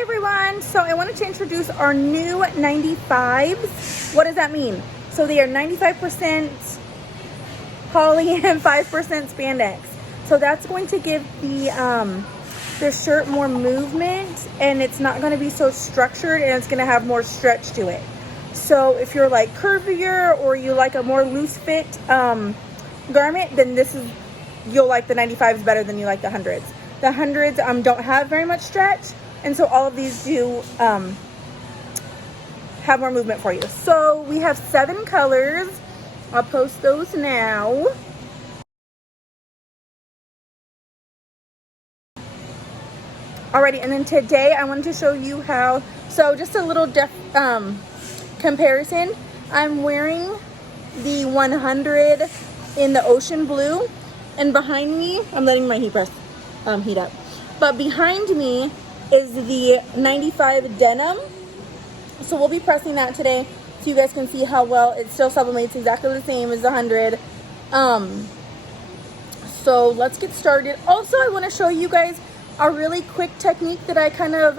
Hi everyone, so I wanted to introduce our new 95s. What does that mean? So they are 95% poly and 5% spandex. So that's going to give the shirt more movement, and it's not going to be so structured, and it's going to have more stretch to it. So if you're like curvier or you like a more loose fit garment, then you'll like the 95s better than you like the 100s. The 100s don't have very much stretch, and so all of these do have more movement for you. So we have 7 colors. I'll post those now. Alrighty, and then today I wanted to show you how, so just a little comparison. I'm wearing the 100 in the ocean blue, and behind me, I'm letting my heat press heat up, but behind me is the 95 denim. So we'll be pressing that today so you guys can see how well it still sublimates exactly the same as the 100. So let's get started. Also, I want to show you guys a really quick technique that I kind of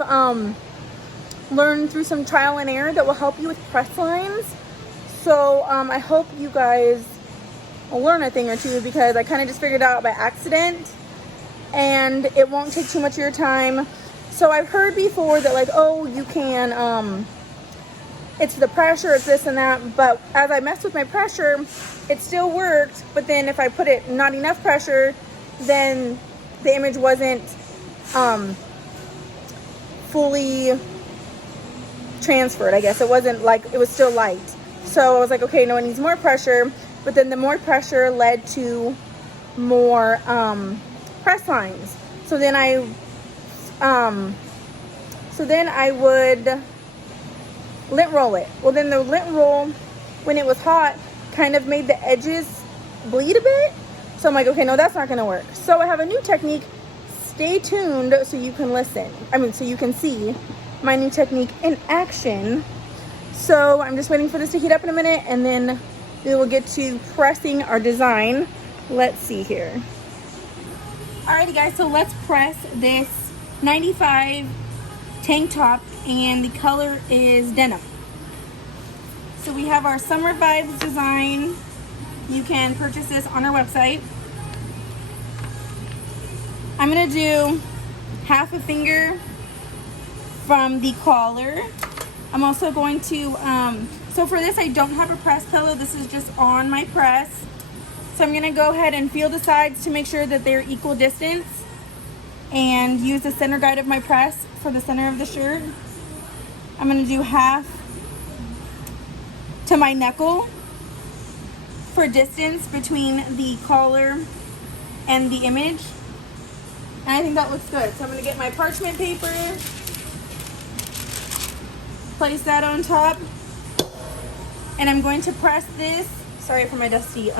learned through some trial and error that will help you with press lines. So I hope you guys will learn a thing or two, because I kind of just figured it out by accident, and it won't take too much of your time. So I've heard before that, like, oh, you can, it's the pressure, it's this and that, but as I messed with my pressure, it still worked, but then if I put it not enough pressure, then the image wasn't fully transferred, I guess. It wasn't like, it was still light. So I was like, okay, no, it needs more pressure, but then the more pressure led to more press lines. So then I would lint roll it. Well, then the lint roll, when it was hot, kind of made the edges bleed a bit. So I'm like, okay, no, that's not gonna work. So I have a new technique. Stay tuned so you can so you can see my new technique in action. So I'm just waiting for this to heat up in a minute, and then we will get to pressing our design. Let's see here. Alrighty guys, so let's press this 95 tank top, and the color is denim. So we have our Summer Vibes design. You can purchase this on our website. I'm gonna do half a finger from the collar. I'm also going to, so for this I don't have a press pillow, this is just on my press. So I'm gonna go ahead and feel the sides to make sure that they're equal distance, and use the center guide of my press for the center of the shirt. I'm gonna do half to my knuckle for distance between the collar and the image. And I think that looks good. So I'm gonna get my parchment paper, place that on top, and I'm going to press this, sorry for my dusty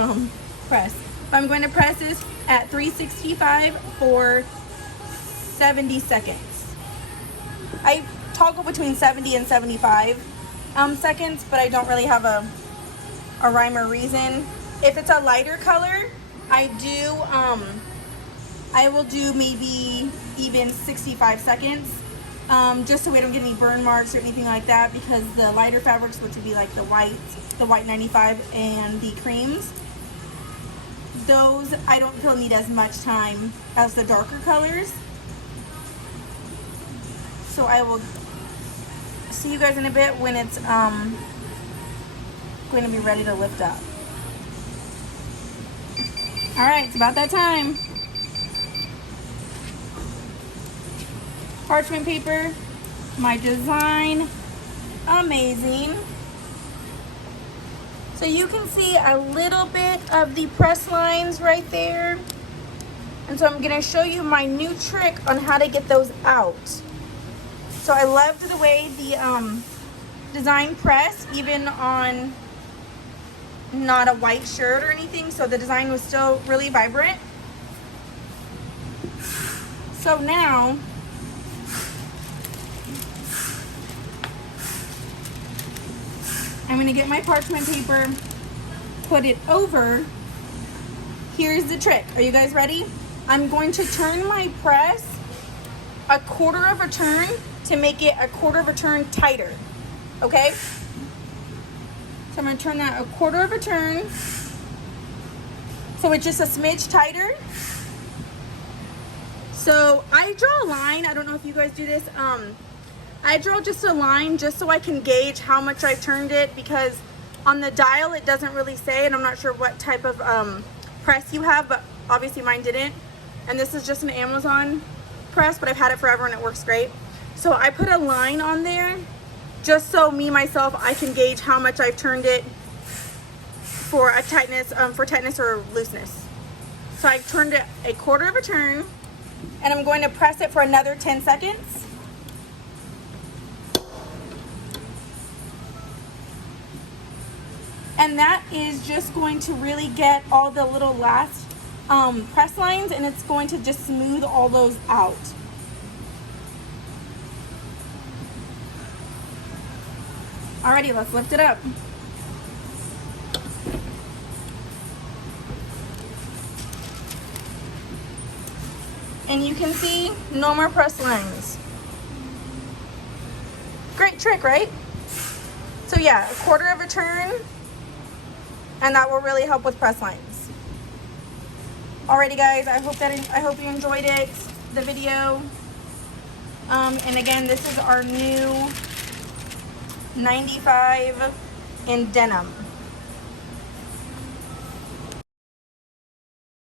press. I'm going to press this at 365 for 70 seconds. I toggle between 70 and 75 seconds, but I don't really have a rhyme or reason. If it's a lighter color, I will do maybe even 65 seconds, just so we don't get any burn marks or anything like that, because the lighter fabrics, which would be like the white 95 and the creams, those I don't feel need as much time as the darker colors. So I will see you guys in a bit when it's going to be ready to lift up. All right, it's about that time. Parchment paper, my design, amazing. So you can see a little bit of the press lines right there. And so I'm gonna show you my new trick on how to get those out. So I loved the way the design pressed, even on not a white shirt or anything, so the design was still really vibrant. So now I'm gonna get my parchment paper, put it over. Here's the trick. Are you guys ready? I'm going to turn my press a quarter of a turn to make it a quarter of a turn tighter, okay? So I'm gonna turn that a quarter of a turn so it's just a smidge tighter. So I draw a line, I don't know if you guys do this, I draw just a line just so I can gauge how much I've turned it, because on the dial it doesn't really say, and I'm not sure what type of press you have, but obviously mine didn't. And this is just an Amazon press, but I've had it forever and it works great. So I put a line on there just so myself, I can gauge how much I've turned it for a tightness, for tightness or looseness. So I turned it a quarter of a turn, and I'm going to press it for another 10 seconds. And that is just going to really get all the little last press lines, and it's going to just smooth all those out. Alrighty, let's lift it up. And you can see no more press lines. Great trick, right? So yeah, a quarter of a turn, and that will really help with press lines. Alrighty guys, I hope you enjoyed it, the video. And again, this is our new 95 in denim.